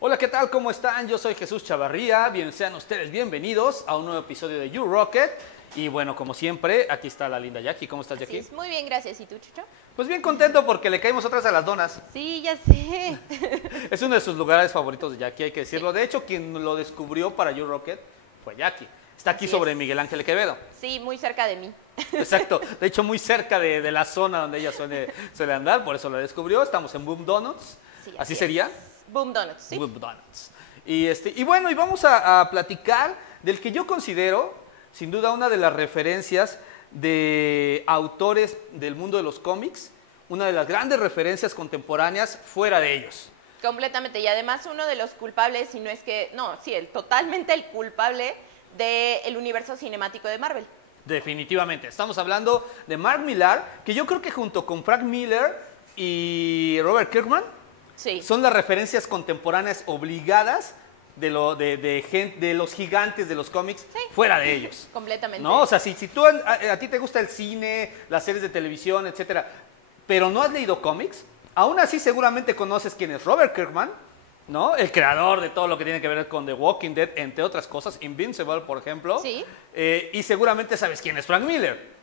Hola, ¿qué tal? ¿Cómo están? Yo soy Jesús Chavarría. Bien, sean ustedes bienvenidos a un nuevo episodio de You Rocket. Y bueno, como siempre, aquí está la linda Jackie. ¿Cómo estás, Jackie? Sí, muy bien, gracias. ¿Y tú, Chucho? Pues bien contento porque le caímos otras a las donas. Sí, ya sé. Es uno de sus lugares favoritos de Jackie, hay que decirlo. Sí. De hecho, quien lo descubrió para You Rocket fue Jackie. Está aquí Así sobre es. Miguel Ángel Quevedo. Sí, muy cerca de mí. Exacto. De hecho, muy cerca de la zona donde ella suele andar. Por eso la descubrió. Estamos en Boom Donuts. Sí, ¿Así es. sería? Boom Donuts, ¿sí? Boom Donuts. Y bueno, y vamos a platicar del que yo considero, sin duda, una de las referencias de autores del mundo de los cómics, una de las grandes referencias contemporáneas fuera de ellos. Completamente. Y además uno de los culpables, si no es que, no, sí, totalmente el culpable del universo cinemático de Marvel. Definitivamente. Estamos hablando de Mark Millar, que yo creo que junto con Frank Miller y Robert Kirkman Sí. son las referencias contemporáneas obligadas de los gigantes de los cómics Sí. fuera de ellos. Completamente. ¿No? O sea, si tú a ti te gusta el cine, las series de televisión, etcétera, pero no has leído cómics, aún así seguramente conoces quién es Robert Kirkman, ¿no? El creador de todo lo que tiene que ver con The Walking Dead, entre otras cosas, Invincible, por ejemplo. Sí. Y seguramente sabes quién es Frank Miller.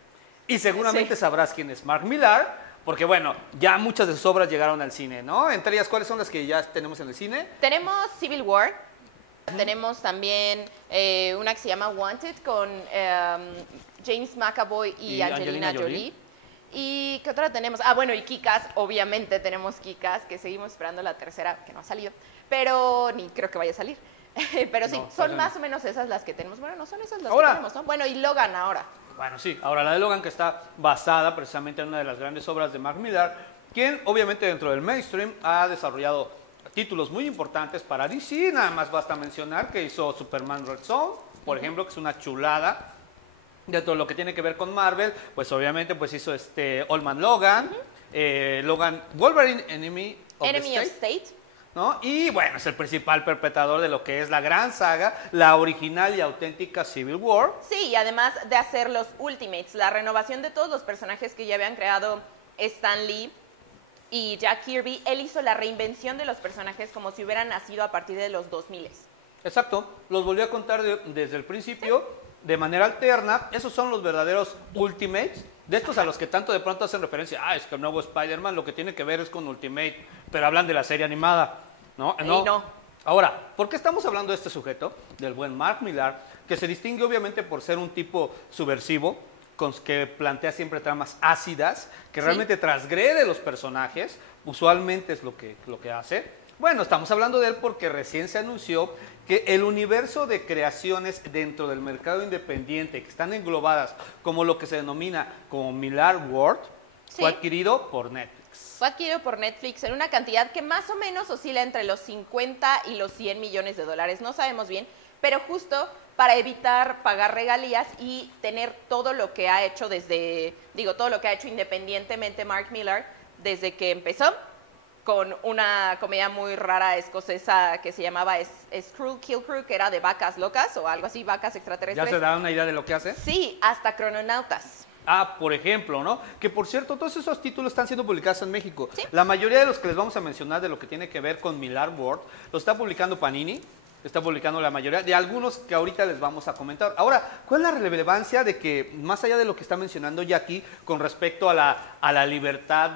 Y seguramente Sí. sabrás quién es Mark Millar, porque bueno, ya muchas de sus obras llegaron al cine, ¿no? Entre ellas, ¿cuáles son las que ya tenemos en el cine? Tenemos Civil War. Tenemos también una que se llama Wanted con James McAvoy y Angelina Jolie. ¿Y qué otra tenemos? Ah, bueno, y Kick-Ass, obviamente tenemos Kick-Ass, que seguimos esperando la tercera, que no ha salido, pero ni creo que vaya a salir. Pero sí, No, son no. más o menos esas las que tenemos. Bueno, no son esas las Ahora. que tenemos, ¿no? Bueno, y Logan ahora. Bueno, sí. Ahora, la de Logan, que está basada precisamente en una de las grandes obras de Mark Millar, quien obviamente dentro del mainstream ha desarrollado títulos muy importantes para DC. Nada más basta mencionar que hizo Superman Red Son, por ejemplo, que es una chulada. De todo lo que tiene que ver con Marvel, pues obviamente pues hizo Old Man Logan, Logan Wolverine, Enemy of the Enemy of State, State. ¿no? Y bueno, es el principal perpetrador de lo que es la gran saga, la original y auténtica Civil War. Sí, y además de hacer los Ultimates, la renovación de todos los personajes que ya habían creado Stan Lee y Jack Kirby, él hizo la reinvención de los personajes como si hubieran nacido a partir de los 2000. Exacto, los volvió a contar desde el principio, de manera alterna. Esos son los verdaderos Ultimates, de estos a los que tanto de pronto hacen referencia. Ah, es que el nuevo Spider-Man lo que tiene que ver es con Ultimate, pero hablan de la serie animada, ¿no? Y no. Ahora, ¿por qué estamos hablando de este sujeto, del buen Mark Millar, que se distingue obviamente por ser un tipo subversivo, que plantea siempre tramas ácidas, que Sí. realmente transgrede los personajes, usualmente es lo que hace? Bueno, estamos hablando de él porque recién se anunció que el universo de creaciones dentro del mercado independiente, que están englobadas como lo que se denomina como Millar World, Sí. fue adquirido por Netflix. Fue adquirido por Netflix en una cantidad que más o menos oscila entre los 50 y los 100 millones de dólares, no sabemos bien, pero justo para evitar pagar regalías y tener todo lo que ha hecho todo lo que ha hecho independientemente Mark Millar desde que empezó con una comedia muy rara escocesa que se llamaba Screw Kill Crew, que era de vacas locas o algo así, vacas ¿Ya extraterrestres. se da una idea de lo que hace? Sí, hasta Crononautas. Ah, por ejemplo, ¿no? Que por cierto, todos esos títulos están siendo publicados en México. Sí. La mayoría de los que les vamos a mencionar de lo que tiene que ver con Millar World, lo está publicando Panini, está publicando la mayoría de algunos que ahorita les vamos a comentar. Ahora, ¿cuál es la relevancia de que, más allá de lo que está mencionando Jackie, con respecto a la libertad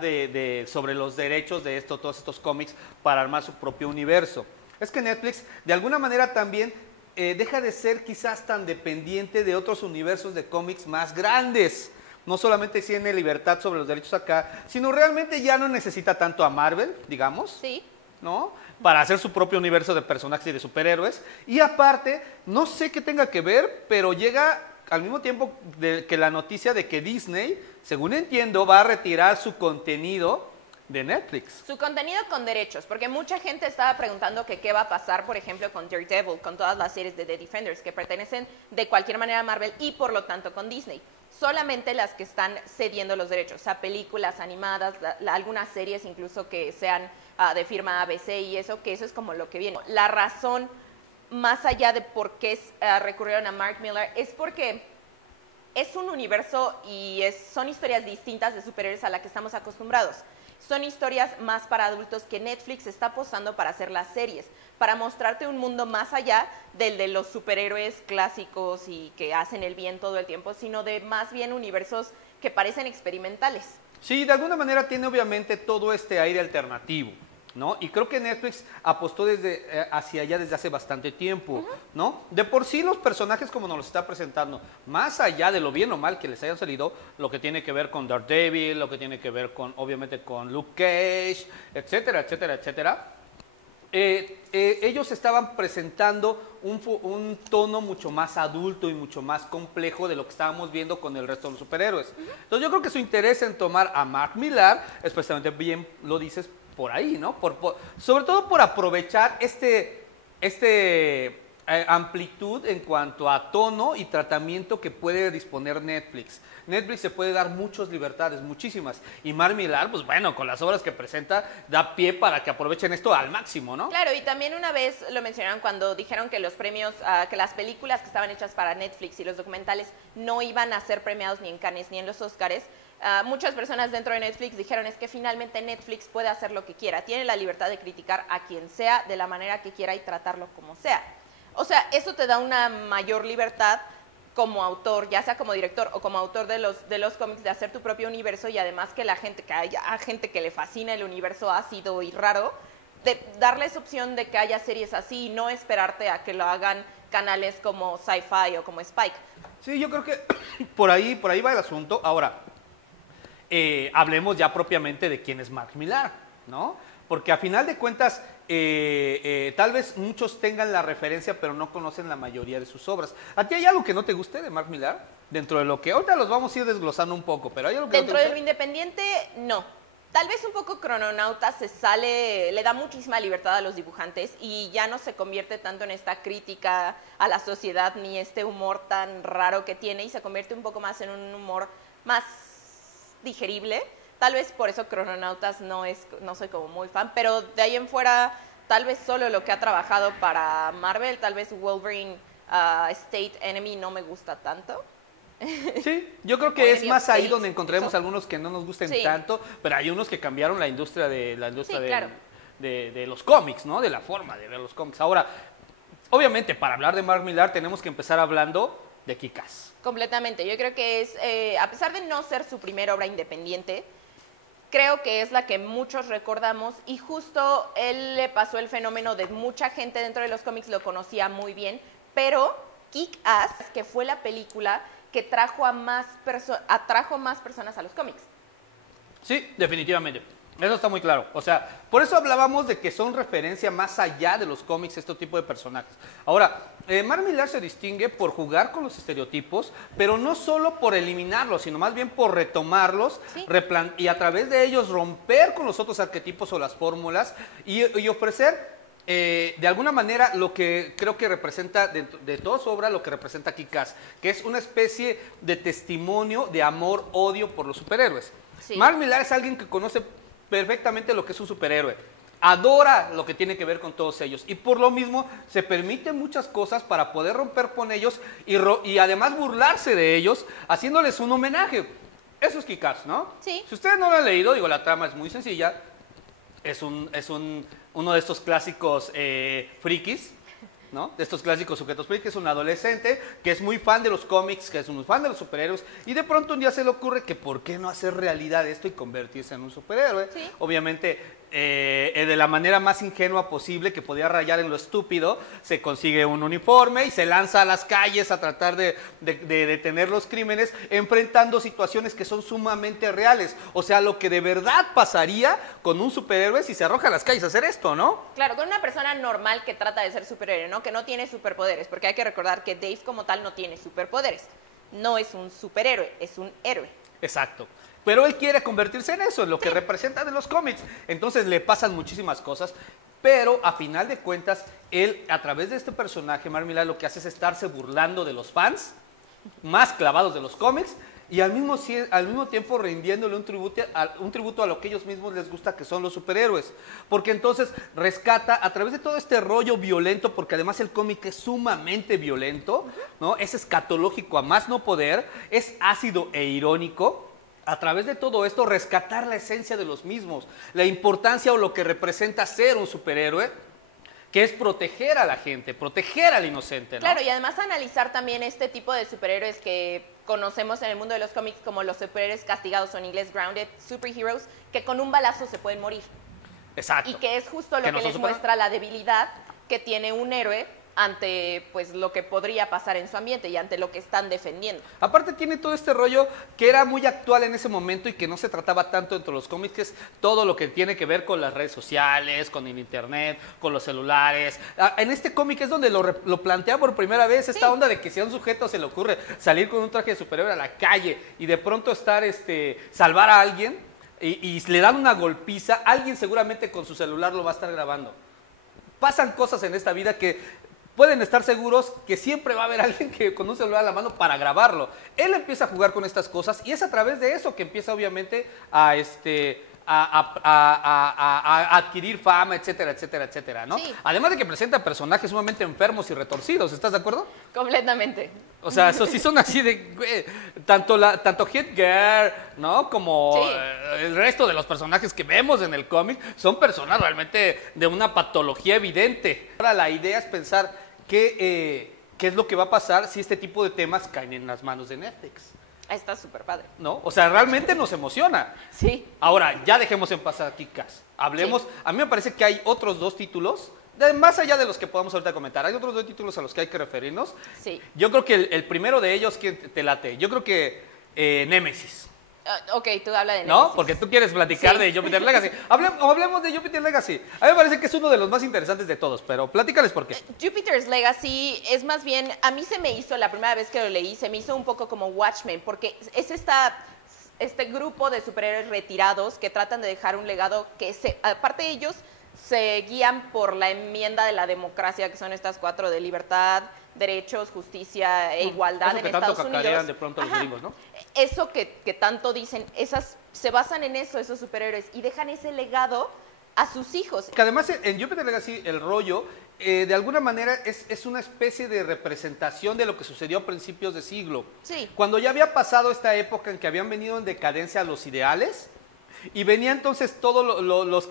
sobre los derechos de todos estos cómics para armar su propio universo? Es que Netflix, de alguna manera también, deja de ser quizás tan dependiente de otros universos de cómics más grandes. No solamente tiene libertad sobre los derechos acá, sino realmente ya no necesita tanto a Marvel, digamos, Sí. ¿no? Para hacer su propio universo de personajes y de superhéroes. Y aparte, no sé qué tenga que ver, pero llega al mismo tiempo que la noticia de que Disney, según entiendo, va a retirar su contenido de Netflix. Su contenido con derechos, porque mucha gente estaba preguntando que qué va a pasar, por ejemplo, con Daredevil, con todas las series de The Defenders, que pertenecen de cualquier manera a Marvel y por lo tanto con Disney. Solamente las que están cediendo los derechos, o sea, películas animadas, algunas series incluso que sean de firma ABC y eso, que eso es como lo que viene. La razón, más allá de por qué recurrieron a Mark Millar, es porque es un universo y son historias distintas de superhéroes a la que estamos acostumbrados. son historias más para adultos que Netflix está apostando para hacer las series, para mostrarte un mundo más allá del de los superhéroes clásicos y que hacen el bien todo el tiempo, sino de más bien universos que parecen experimentales. Sí, de alguna manera tiene obviamente todo este aire alternativo, ¿no? Y creo que Netflix apostó hacia allá desde hace bastante tiempo, ¿no? De por sí los personajes como nos los está presentando, más allá de lo bien o mal que les hayan salido, lo que tiene que ver con Daredevil, lo que tiene que ver con, obviamente, con Luke Cage, etcétera, etcétera, etcétera, ellos estaban presentando un tono mucho más adulto y mucho más complejo de lo que estábamos viendo con el resto de los superhéroes. Entonces yo creo que su interés en tomar a Mark Millar, especialmente bien lo dices por ahí, ¿no? Sobre todo por aprovechar amplitud en cuanto a tono y tratamiento que puede disponer Netflix. Netflix se puede dar muchas libertades, muchísimas. Y Mark Millar, pues bueno, con las obras que presenta, da pie para que aprovechen esto al máximo, ¿no? Claro, y también una vez lo mencionaron cuando dijeron que los premios, que las películas que estaban hechas para Netflix y los documentales no iban a ser premiados ni en Cannes ni en los Oscars. Muchas personas dentro de Netflix dijeron es que finalmente Netflix puede hacer lo que quiera, tiene la libertad de criticar a quien sea de la manera que quiera y tratarlo como sea. O sea, eso te da una mayor libertad como autor, ya sea como director o como autor de los cómics, de hacer tu propio universo, y además que haya gente que le fascina el universo ácido y raro, de darles opción de que haya series así y no esperarte a que lo hagan canales como Sci-Fi o como Spike. Sí, yo creo que por ahí va el asunto. Ahora, hablemos ya propiamente de quién es Mark Millar, ¿no? Porque a final de cuentas, tal vez muchos tengan la referencia, pero no conocen la mayoría de sus obras. ¿A ti hay algo que no te guste de Mark Millar? Dentro de lo que ahorita los vamos a ir desglosando un poco, pero ¿hay algo que dentro no te de lo independiente, no. Tal vez un poco Crononauta le da muchísima libertad a los dibujantes y ya no se convierte tanto en esta crítica a la sociedad ni este humor tan raro que tiene, y se convierte un poco más en un humor más digerible. Tal vez por eso Crononautas no soy como muy fan, pero de ahí en fuera, tal vez solo lo que ha trabajado para Marvel, tal vez Wolverine State Enemy no me gusta tanto. Sí, yo creo que es más ahí donde encontraremos algunos que no nos gusten tanto, pero hay unos que cambiaron la industria claro, de los cómics, ¿no? De la forma de ver los cómics. Ahora, obviamente, para hablar de Mark Millar tenemos que empezar hablando de Kick-Ass. Completamente. Yo creo que es, a pesar de no ser su primera obra independiente, creo que es la que muchos recordamos, y justo él le pasó el fenómeno de mucha gente dentro de los cómics lo conocía muy bien, pero Kick-Ass, que fue la película que atrajo más personas a los cómics. Sí, definitivamente. Eso está muy claro. O sea, por eso hablábamos de que son referencia más allá de los cómics este tipo de personajes. Ahora, Mark Millar se distingue por jugar con los estereotipos, pero no solo por eliminarlos, sino más bien por retomarlos, ¿sí? Y a través de ellos romper con los otros arquetipos o las fórmulas y ofrecer de alguna manera lo que creo que representa de toda su obra, lo que representa Kick-Ass, que es una especie de testimonio de amor-odio por los superhéroes. Sí. Mark Millar es alguien que conoce perfectamente lo que es un superhéroe, adora lo que tiene que ver con todos ellos, y por lo mismo se permite muchas cosas para poder romper con ellos y además burlarse de ellos, haciéndoles un homenaje. Eso es Kick-Ass, ¿no? Sí. Si ustedes no lo han leído, digo, la trama es muy sencilla, es uno de estos clásicos frikis, ¿no? De estos clásicos sujetos frikis, un adolescente que es muy fan de los cómics, que es muy fan de los superhéroes, y de pronto un día se le ocurre que ¿por qué no hacer realidad esto y convertirse en un superhéroe? Sí. Obviamente, de la manera más ingenua posible, que podía rayar en lo estúpido, se consigue un uniforme y se lanza a las calles a tratar de detener los crímenes, enfrentando situaciones que son sumamente reales. O sea, lo que de verdad pasaría con un superhéroe si se arroja a las calles a hacer esto, ¿no? Claro, con una persona normal que trata de ser superhéroe, ¿no? Que no tiene superpoderes, porque hay que recordar que Dave como tal no tiene superpoderes. No es un superhéroe, es un héroe. Exacto. Pero él quiere convertirse en eso, en lo que representan en los cómics. Entonces le pasan muchísimas cosas, pero a final de cuentas, él, a través de este personaje, Mark Millar, lo que hace es estarse burlando de los fans más clavados de los cómics y al mismo tiempo rindiéndole un tributo a lo que ellos mismos les gusta, que son los superhéroes. Porque entonces rescata, a través de todo este rollo violento, porque además el cómic es sumamente violento, ¿no? Es escatológico a más no poder, es ácido e irónico. a través de todo esto, rescatar la esencia de los mismos, la importancia o lo que representa ser un superhéroe, que es proteger a la gente, proteger al inocente, ¿no? Claro, y además analizar también este tipo de superhéroes que conocemos en el mundo de los cómics como los superhéroes castigados, o en inglés grounded superheroes, que con un balazo se pueden morir. Exacto. Y que es justo lo Que que no son les Superman. muestra la debilidad que tiene un héroe ante pues lo que podría pasar en su ambiente y ante lo que están defendiendo. Aparte tiene todo este rollo que era muy actual en ese momento y que no se trataba tanto entre los cómics, que es todo lo que tiene que ver con las redes sociales, con el internet, con los celulares. En este cómic es donde lo plantea por primera vez esta onda de que si a un sujeto se le ocurre salir con un traje de superhéroe a la calle y de pronto salvar a alguien y le dan una golpiza, alguien seguramente con su celular lo va a estar grabando. Pasan cosas en esta vida que pueden estar seguros que siempre va a haber alguien que con un celular a la mano para grabarlo. Él empieza a jugar con estas cosas y es a través de eso que empieza obviamente a adquirir fama, etcétera, etcétera, etcétera, ¿no? Sí. Además de que presenta personajes sumamente enfermos y retorcidos, ¿estás de acuerdo? Completamente. O sea, esos sí son así de, güey, tanto Hit Girl, ¿no? Como Sí. El resto de los personajes que vemos en el cómic son personas realmente de una patología evidente. Ahora la idea es pensar qué es lo que va a pasar si este tipo de temas caen en las manos de Netflix, Está súper padre. ¿no? O sea, realmente nos emociona. Sí. Ahora, ya dejemos en paz a Kick-Ass. Hablemos, Sí. a mí me parece que hay otros dos títulos, más allá de los que podamos ahorita comentar, hay otros dos títulos a los que hay que referirnos. Sí. Yo creo que el primero de ellos, ¿quién te late? Yo creo que Némesis, Ok, tú habla de ¿no? Nemesis. Porque tú quieres platicar Sí. de Jupiter Legacy. Hablemos de Jupiter Legacy. A mí me parece que es uno de los más interesantes de todos, pero platícales por qué. Jupiter's Legacy es más bien, a mí se me hizo, la primera vez que lo leí, se me hizo un poco como Watchmen, porque es este grupo de superhéroes retirados que tratan de dejar un legado que, aparte de ellos, se guían por la enmienda de la democracia, que son estas 4 de libertad, derechos, justicia e igualdad Eso en que tanto Estados cacarean Unidos. de pronto los Ajá. gringos, ¿no? Eso que tanto dicen, se basan en eso, esos superhéroes, y dejan ese legado a sus hijos. Que además en Jupiter Legacy el rollo, de alguna manera, es una especie de representación de lo que sucedió a principios de siglo. Sí. Cuando ya había pasado esta época en que habían venido en decadencia los ideales, y venía entonces todos los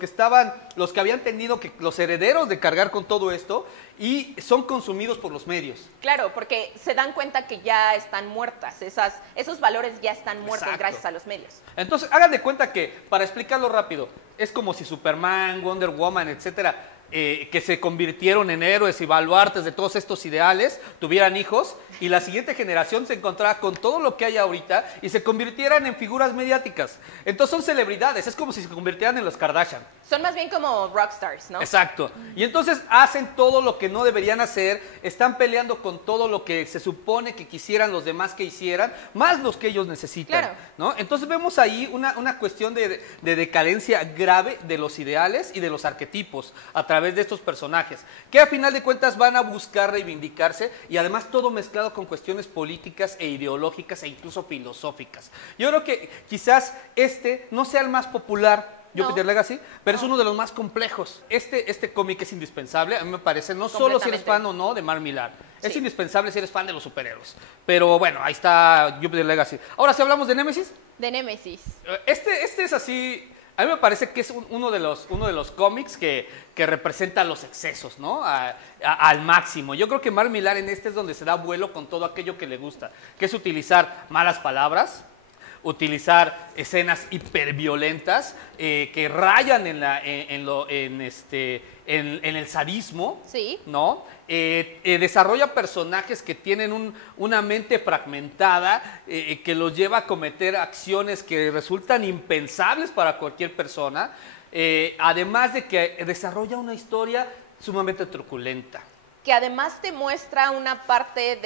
que habían tenido los herederos de cargar con todo esto, y son consumidos por los medios. Claro, porque se dan cuenta que ya están muertas, esos valores ya están muertos Exacto. gracias a los medios. Entonces, hagan de cuenta que, para explicarlo rápido, es como si Superman, Wonder Woman, etcétera, que se convirtieron en héroes y baluartes de todos estos ideales, tuvieran hijos y la siguiente generación se encontrara con todo lo que hay ahorita y se convirtieran en figuras mediáticas. Entonces son celebridades, es como si se convirtieran en los Kardashian. Son más bien como rockstars, ¿no? Exacto. Y entonces hacen todo lo que no deberían hacer, están peleando con todo lo que se supone que quisieran los demás que hicieran, más los que ellos necesitan. Claro. ¿No? Entonces vemos ahí una cuestión de decadencia grave de los ideales y de los arquetipos a través de estos personajes, que a final de cuentas van a buscar reivindicarse y además todo mezclado con cuestiones políticas e ideológicas e incluso filosóficas. Yo creo que quizás no sea el más popular, Jupiter Legacy, pero es uno de los más complejos. Este cómic es indispensable, a mí me parece, no solo si eres fan o no de Mark Millar, es Sí. indispensable si eres fan de los superhéroes. Pero bueno, ahí está Jupiter Legacy. Ahora, si hablamos de Némesis, De Nemesis. este es así, a mí me parece que es uno de los cómics que representa los excesos, ¿no? Al máximo. Yo creo que Mark Millar en este es donde se da vuelo con todo aquello que le gusta, que es utilizar malas palabras, utilizar escenas hiperviolentas que rayan en el sadismo, Sí. ¿no? Desarrolla personajes que tienen una mente fragmentada que los lleva a cometer acciones que resultan impensables para cualquier persona, además de que desarrolla una historia sumamente truculenta. Que además te muestra una parte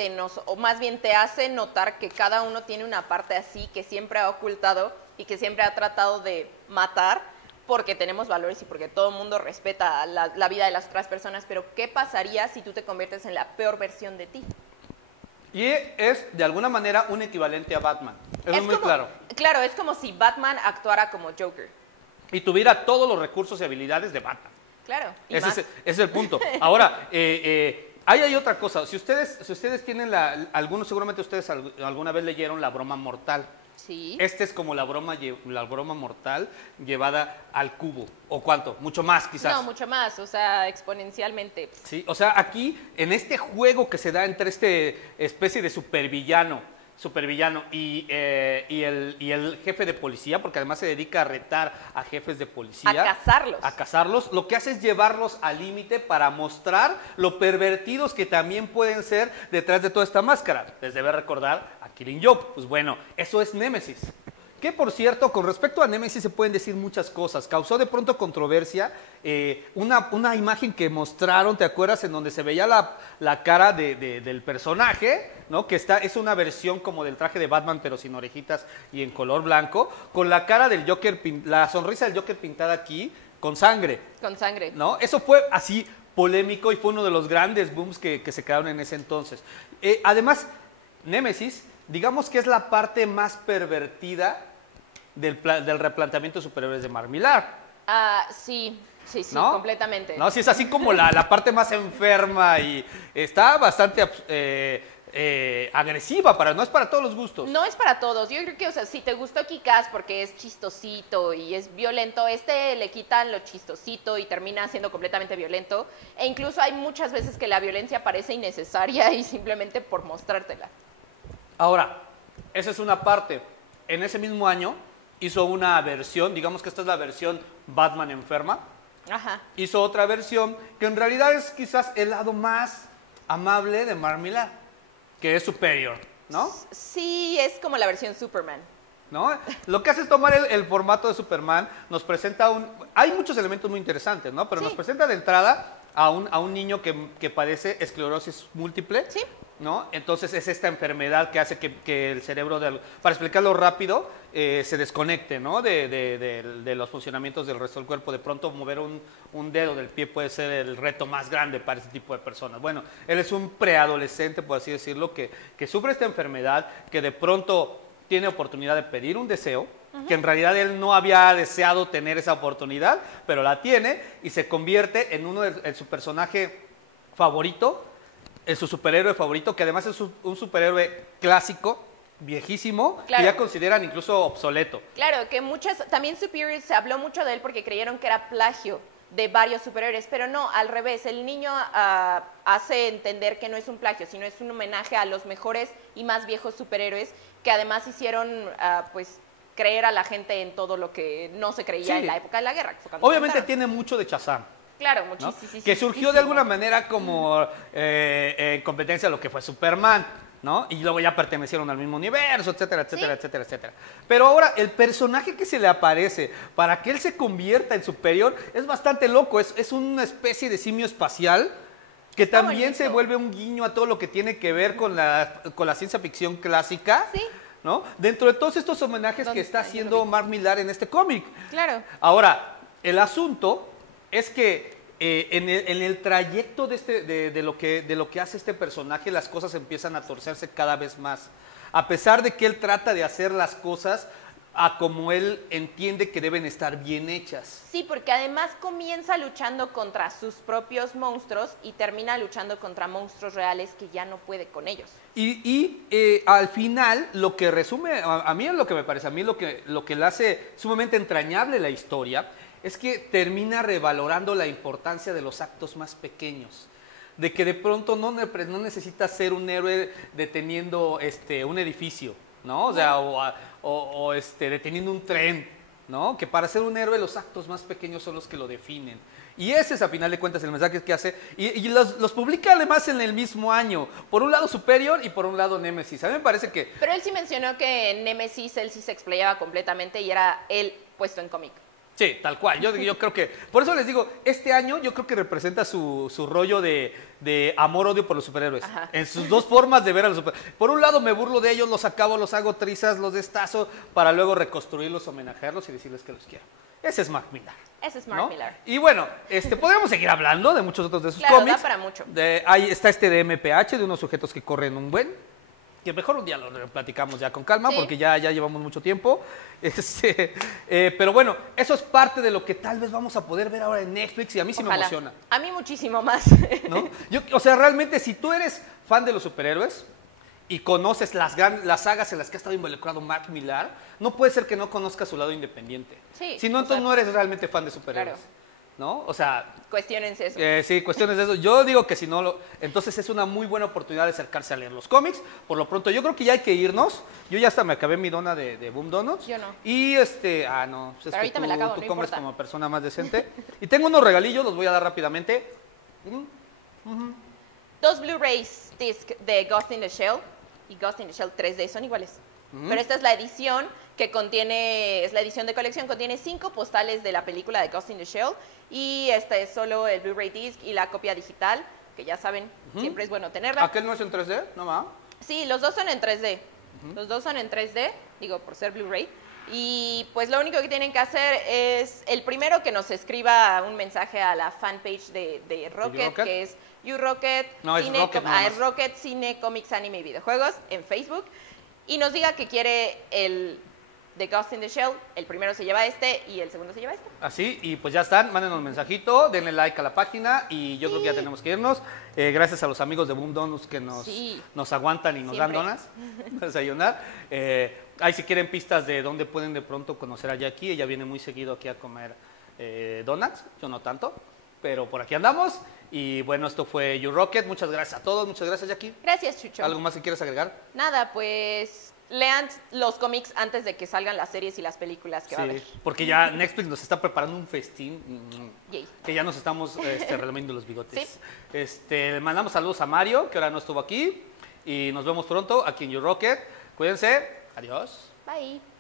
o más bien te hace notar que cada uno tiene una parte así que siempre ha ocultado y que siempre ha tratado de matar porque tenemos valores y porque todo el mundo respeta la vida de las otras personas, pero ¿qué pasaría si tú te conviertes en la peor versión de ti? Y es, de alguna manera, un equivalente a Batman. Eso es muy claro. Claro, es como si Batman actuara como Joker. Y tuviera todos los recursos y habilidades de Batman. Claro, y Ese más. ese es el punto. Ahora, ahí hay otra cosa. Si ustedes tienen algunos, seguramente ustedes alguna vez leyeron La Broma Mortal. Sí. Este es como la broma mortal llevada al cubo. ¿O cuánto? Mucho más, quizás. No, mucho más, o sea, exponencialmente. Sí, o sea, aquí, en este juego que se da entre este especie de supervillano y el jefe de policía, porque además se dedica a retar a jefes de policía. A cazarlos. Lo que hace es llevarlos al límite para mostrar lo pervertidos que también pueden ser detrás de toda esta máscara. Les debe recordar a Killing Joke. Pues bueno, eso es Némesis. Que por cierto, con respecto a Némesis se pueden decir muchas cosas. Causó de pronto controversia una imagen que mostraron, ¿te acuerdas? En donde se veía la cara del personaje, ¿no? Que es una versión como del traje de Batman, pero sin orejitas y en color blanco, con la cara del Joker, la sonrisa del Joker pintada aquí, con sangre. Con sangre. ¿No? Eso fue así polémico y fue uno de los grandes booms que se crearon en ese entonces. Además, Némesis, digamos que es la parte más pervertida del replanteamiento de superhéroes de Mark Millar. Sí, ¿no? Completamente. No, sí, es así como la parte más enferma y está bastante agresiva, no es para todos los gustos. No es para todos. Yo creo que, o sea, si te gustó Kick-Ass porque es chistosito y es violento, le quitan lo chistosito y termina siendo completamente violento. E incluso hay muchas veces que la violencia parece innecesaria y simplemente por mostrártela. Ahora, esa es una parte. En ese mismo año hizo una versión, digamos que esta es la versión Batman enferma. Ajá. Hizo otra versión que en realidad es quizás el lado más amable de Mark Millar, que es Superior, ¿no? Sí, es como la versión Superman. ¿No? Lo que hace es tomar el formato de Superman, nos presenta hay muchos elementos muy interesantes, ¿no? Pero sí. Nos presenta de entrada a un niño que padece esclerosis múltiple. Sí. ¿No? Entonces es esta enfermedad que hace que el cerebro, para explicarlo rápido, se desconecte, ¿no? de los funcionamientos del resto del cuerpo. De pronto mover un dedo del pie puede ser el reto más grande para este tipo de personas. Bueno, él es un preadolescente, por así decirlo, que sufre esta enfermedad, que de pronto tiene oportunidad de pedir un deseo, que en realidad él no había deseado tener esa oportunidad, pero la tiene y se convierte en su personaje favorito, en su superhéroe favorito, que además es un superhéroe clásico, viejísimo, claro. Que ya consideran incluso obsoleto. Claro, que también Superior se habló mucho de él porque creyeron que era plagio de varios superhéroes, pero no, al revés, el niño hace entender que no es un plagio, sino es un homenaje a los mejores y más viejos superhéroes que además hicieron, pues, creer a la gente en todo lo que no se creía en la época de la guerra. Obviamente tiene mucho de Shazam. Claro, muchísimo. ¿No? Que surgió de alguna manera como en competencia a lo que fue Superman, ¿no? Y luego ya pertenecieron al mismo universo, etcétera, etcétera, etcétera, etcétera. Pero ahora, el personaje que se le aparece para que él se convierta en Superior es bastante loco. Es una especie de simio espacial que también se vuelve un guiño a todo lo que tiene que ver con la ciencia ficción clásica. Sí. ¿No? Dentro de todos estos homenajes que está haciendo Mark Millar en este cómic. Claro. Ahora, el asunto es que en el trayecto de lo que hace este personaje, las cosas empiezan a torcerse cada vez más. A pesar de que él trata de hacer las cosas a como él entiende que deben estar bien hechas. Sí, porque además comienza luchando contra sus propios monstruos y termina luchando contra monstruos reales que ya no puede con ellos. Y al final, lo que resume, a mí es lo que me parece, a mí lo que le hace sumamente entrañable la historia, es que termina revalorando la importancia de los actos más pequeños. De que de pronto no necesitas ser un héroe deteniendo un edificio, ¿no? O sea, o deteniendo un tren, ¿no? Que para ser un héroe los actos más pequeños son los que lo definen. Y ese es, a final de cuentas, el mensaje que hace. Y los publica además en el mismo año. Por un lado Superior y por un lado Némesis. A mí me parece que... Pero él sí mencionó que en Némesis él sí se explayaba completamente y era él puesto en cómic. Sí, tal cual. Yo creo que... Por eso les digo, este año yo creo que representa su rollo de amor-odio por los superhéroes. Ajá. En sus dos formas de ver a los superhéroes. Por un lado me burlo de ellos, los acabo, los hago trizas, los destazo, para luego reconstruirlos, homenajearlos y decirles que los quiero. Ese es Mark Millar. Ese es Mark Millar. Y bueno, podríamos seguir hablando de muchos otros de sus claro, cómics. Da para mucho. Ahí está de MPH, de unos sujetos que corren un buen... Que mejor un día lo platicamos ya con calma, sí, porque ya llevamos mucho tiempo. Pero bueno, eso es parte de lo que tal vez vamos a poder ver ahora en Netflix y a mí sí me emociona. A mí muchísimo más. ¿No? O sea, realmente, si tú eres fan de los superhéroes y conoces las sagas en las que ha estado involucrado Mark Millar, no puede ser que no conozcas su lado independiente. Sí, Si no, o entonces sea, no eres realmente fan de superhéroes. claro. ¿No? O sea, Cuestiónense eso. sí, cuestiones de eso. Yo digo que si no lo... Entonces es una muy buena oportunidad de acercarse a leer los cómics. Por lo pronto, yo creo que ya hay que irnos. Yo ya hasta me acabé mi dona de Boom Donuts. Yo no. Y no, pues es Pero que ahorita me la acabo, tú no comes importa. como persona más decente. Y tengo unos regalillos, los voy a dar rápidamente. 2 Blu-rays disc de Ghost in the Shell y Ghost in the Shell 3D son iguales. Pero esta es la edición que contiene, es la edición de colección, contiene 5 postales de la película de Ghost in the Shell y esta es solo el Blu-ray disc y la copia digital, que ya saben, siempre es bueno tenerla. ¿Aquel no es en 3D? No va. Sí, los dos son en 3D. Los dos son en 3D, digo, por ser Blu-ray. Y pues lo único que tienen que hacer es el primero que nos escriba un mensaje a la fanpage de Rocket, Rocket? que es YouRocket, No, es Rocket nada más. Rocket Cine, Comics, Anime y Videojuegos en Facebook. Y nos diga que quiere el de Ghost in the Shell, el primero se lleva este y el segundo se lleva este. Así, y pues ya están, mándenos un mensajito, denle like a la página y yo creo que ya tenemos que irnos. Gracias a los amigos de Boom Donuts que nos aguantan y nos Siempre. dan donas para desayunar. Ahí si quieren pistas de dónde pueden de pronto conocer a Jackie, ella viene muy seguido aquí a comer donuts, yo no tanto, pero por aquí andamos. Y bueno, esto fue You Rocket, muchas gracias a todos, muchas gracias Jackie. Gracias, Chucho. ¿Algo más que quieras agregar? Nada, pues lean los cómics antes de que salgan las series y las películas que va a haber. Porque ya Netflix nos está preparando un festín. Yay. Que ya nos estamos relamiendo los bigotes. Sí. Le mandamos saludos a Mario, que ahora no estuvo aquí. Y nos vemos pronto aquí en You Rocket. Cuídense. Adiós. Bye.